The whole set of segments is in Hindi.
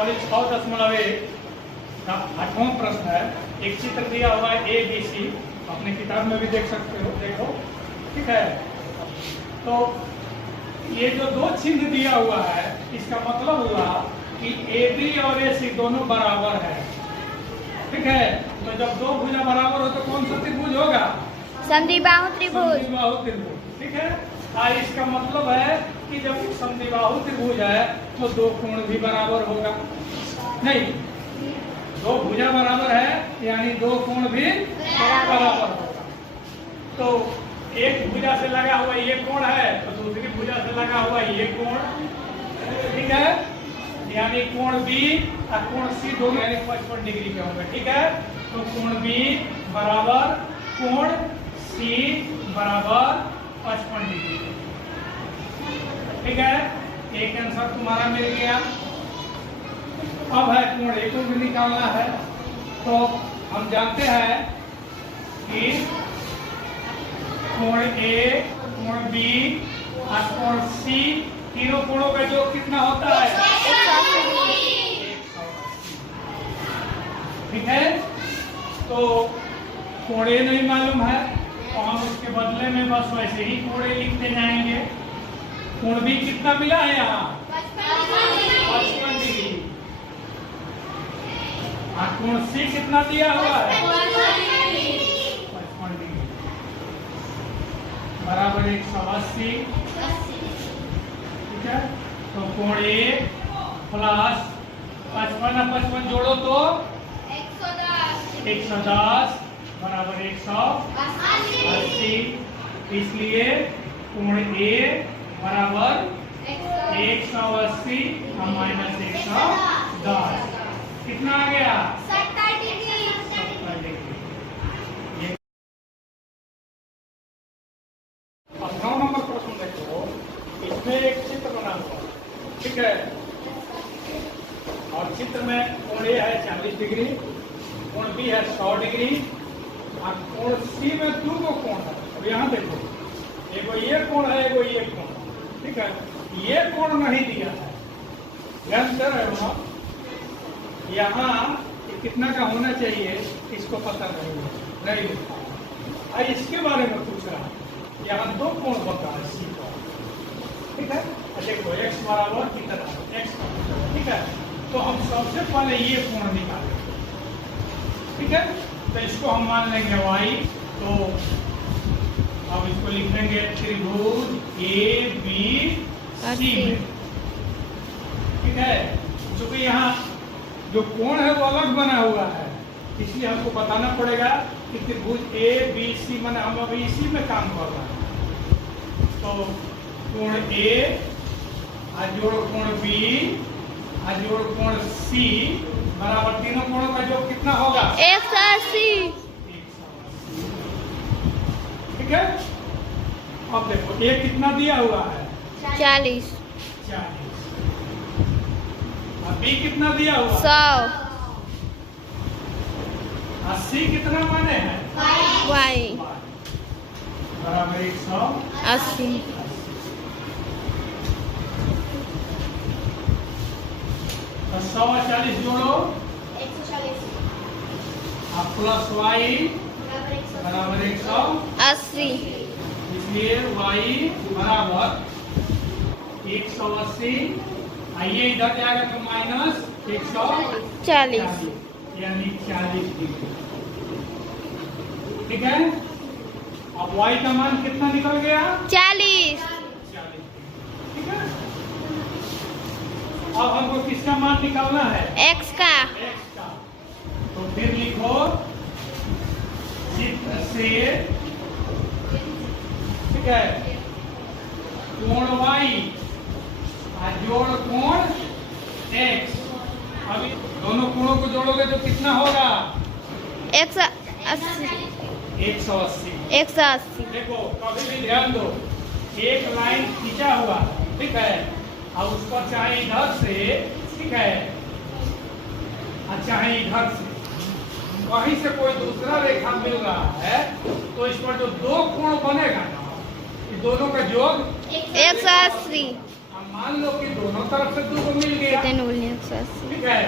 प्रश्नावली 6.1 का 8वां प्रश्न है। एक चित्र दिया हुआ है ABC, अपने किताब में भी देख सकते हो, देखो, ठीक है। तो ये जो दो चिन्ह दिया हुआ है, इसका मतलब हुआ कि AB और AC दोनों बराबर है, ठीक है। तो जब दो भुजा बराबर हो तो कौन सा त्रिभुज होगा? समद्विबाहु त्रिभुज। समद्विबाहु त्रिभुज, ठीक है। इसका मतलब है कि जब समद्विबाहु त्रिभुज है तो दो कोण भी बराबर होगा, नहीं, दो भुजा बराबर है यानी दो कोण भी बराबर होगा। तो एक भुजा से लगा हुआ ये कोण है तो दूसरी भुजा से लगा हुआ ये कोण, ठीक है, यानी कोण B और कोण C दोनों यानी 55 डिग्री के होंगे, ठीक है। तो कोण B बराबर कोण C बराबर 55 डिग्री, ठीक है। एक आंसर तुम्हारा मिल गया। अब है कोण A को भी निकालना है। तो हम जानते हैं कि कोण A, कोण B और कोण C, तीनों कोणों का योग कितना होता है? 180। ठीक है। तो कोण A नहीं मालूम है तो हम उसके बदले में बस वैसे ही कोण A लिखते जाएंगे। कोण B कितना मिला है यहाँ? 55 डिग्री। और कोण C कितना दिया हुआ है? 55 डिग्री बराबर 180, ठीक है। तो कोण A प्लस 55 और 55 जोड़ो तो 110 बराबर 180, इसलिए कोण A बराबर 180 और माइनस 110 कितना आ गया? 70 डिग्री। अब 9 नंबर प्रश्न देखो, इसमें एक चित्र बना हुआ, ठीक है। और चित्र में कोण A है 40 डिग्री, कोण B है 100 डिग्री और कोण C में दो कोण है। अब यहाँ देखो, एगो ये कोण है, एगो ये कोण, ठीक है। ये कोण नहीं दिया है, ध्यान से रहे हो। यहाँ कितना का होना चाहिए इसको पता नहीं लिखा है। इसके बारे में पूछ रहा है। यहाँ दो कोण होता है C का, ठीक है। देखो x बराबर कितना है? x, ठीक है। तो हम सबसे पहले ये कोण निकालेंगे, ठीक है। तो इसको हम मान लेंगे y। तो अब इसको लिखेंगे त्रिभुज ABC में, ठीक है। क्योंकि यहाँ जो कोण है वो अलग बना हुआ है, इसलिए हमको बताना पड़ेगा कि त्रिभुज ABC, माने हम अभी इसी में काम कर रहे हैं। तो कोण A जोड़ कोण B जोड़ कोण C बराबर तीनों कोणों का योग कितना होगा? 180। ठीक है। अब देखो A कितना दिया हुआ है? 40। और B कितना दिया हुआ? 100। और C कितना माने हैं? y बराबर 180। तो 100 और 40 जोड़ो, 140 और प्लस y बराबर 180, इसलिए y बराबर 180। आइए इधर जाएगा तो माइनस 140 यानी 40 डिग्री, ठीक है। अब y का मान कितना निकल गया? 40। ठीक है। अब हमको किसका मान निकालना है? x का। x का। तो फिर लिखो चित्र से, ठीक है, कोण y जोड़ कोण x। अभी दोनों कोणों को जोड़ोगे तो कितना होगा? 180। देखो कभी भी ध्यान दो, एक लाइन खींचा हुआ, ठीक है, और उस पर चाहे इधर से, ठीक है, और चाहे इधर से, वहीं से कोई दूसरा रेखा मिल रहा है तो इस पर जो दो कोण बनेगा ना, दोनों का योग 180। मान लो कि दोनों तरफ से 2 को मिल गया, कितने बोलने 180 ठीक है।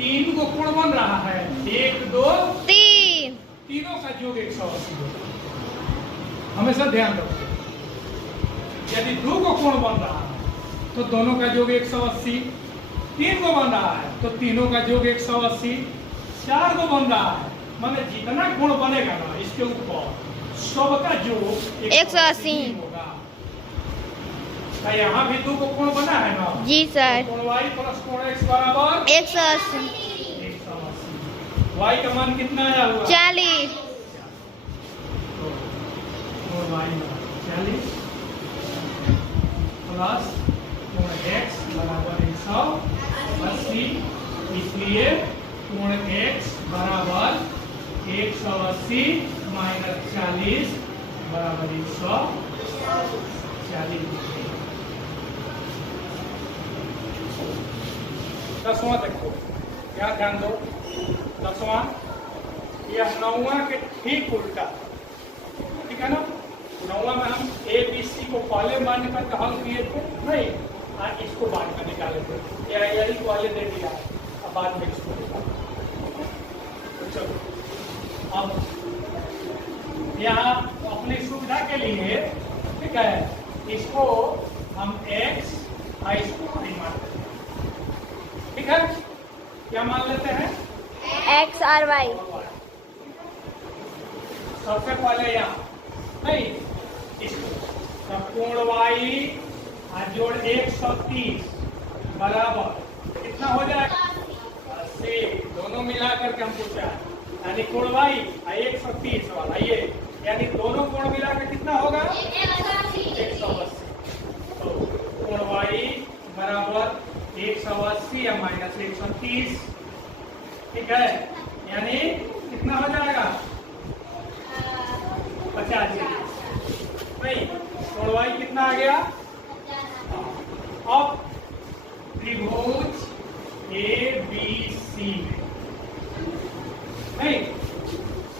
3 को कोण बन रहा है 1 2 3 तीनों का योग 180 होगा। हमेशा ध्यान रखो, यदि 2 को कोण बन रहा है तो दोनों का योग 180, 3 को बन रहा है तो तीनों का योग 180, 4 को बन रहा है, माने जितना कोण बनेगा ना इसके ऊपर सबका योग 180 होगा। क्या यहाँ भी 2 को कोण बना है ना? जी सर। तो कोण y प्लस कोण x बराबर 180 180। y का मान कितना आया हुआ? 40 तो कोण y बराबर 40 प्लस कोण x बराबर 180, इसलिए कोण x बराबर 180 माइनस 40 बराबर 140। 10वां देखो, यहाँ ध्यान दो। 10वां यह 9वां के ठीक उल्टा, ठीक है ना। 9वां में हम ए बी सी को पहले मान करके हल किए थे, नहीं आज इसको बाद में निकाले थे, यही पहले दे दिया है, अब बाद में इसको निकाले। तो चलो अब यहाँ अपनी सुविधा के लिए, ठीक है, इसको हम x और इसको y मानते हैं, ठीक है। क्या मान लेते हैं? x और y। सबसे पहले यहाँ नहीं इसको तब कोण y और जोड़ 130 बराबर कितना हो जाएगा? 80। दोनों मिला करके हम पूछा है, यानी कोण y और 130 वाला ये, यानी दोनों कोण मिला के कितना होगा? 180। तो कोण y बराबर 180 या माइनस 130, ठीक है, यानी कितना हो जाएगा? 85। नहीं कोण y कितना आ गया? अब त्रिभुज ABC नहीं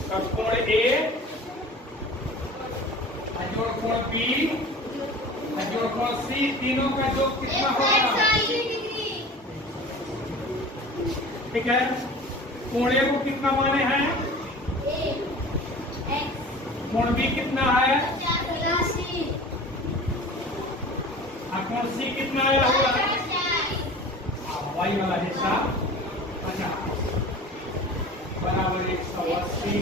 तब कोण A जोड़ कोण B जोड़ कोण C, तीनों का योग कितना होगा? ठीक है। कोण A को कितना माने हैं? कोण B कितना है? कोण C कितना आया हुआ है? y वाला हिस्सा 50 बराबर 180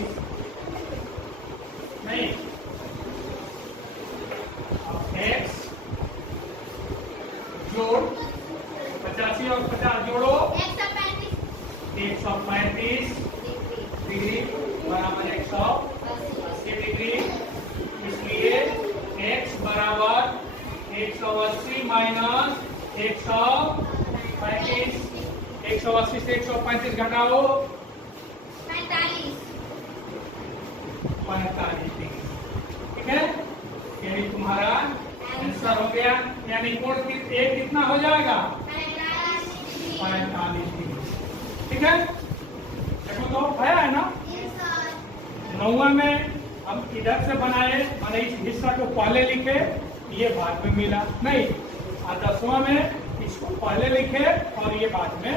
नहीं x जोड़ 85 और 50 जोड़ो 135 डिग्री बराबर 180 डिग्री, इसलिए x बराबर 180 माइनस 135, 180 से 135 घटाओ 45 डिग्री, ठीक है। यानी तुम्हारा आंसर हो गया, यानी कोण A कितना हो जाएगा? 45 डिग्री, ठीक है। देखो तो आया है ना। 9वां में हम इधर से बनाए, माने इस हिस्सा को पहले लिखे, ये बाद में मिला नहीं, और 10वां में इसको पहले लिखे और ये बाद में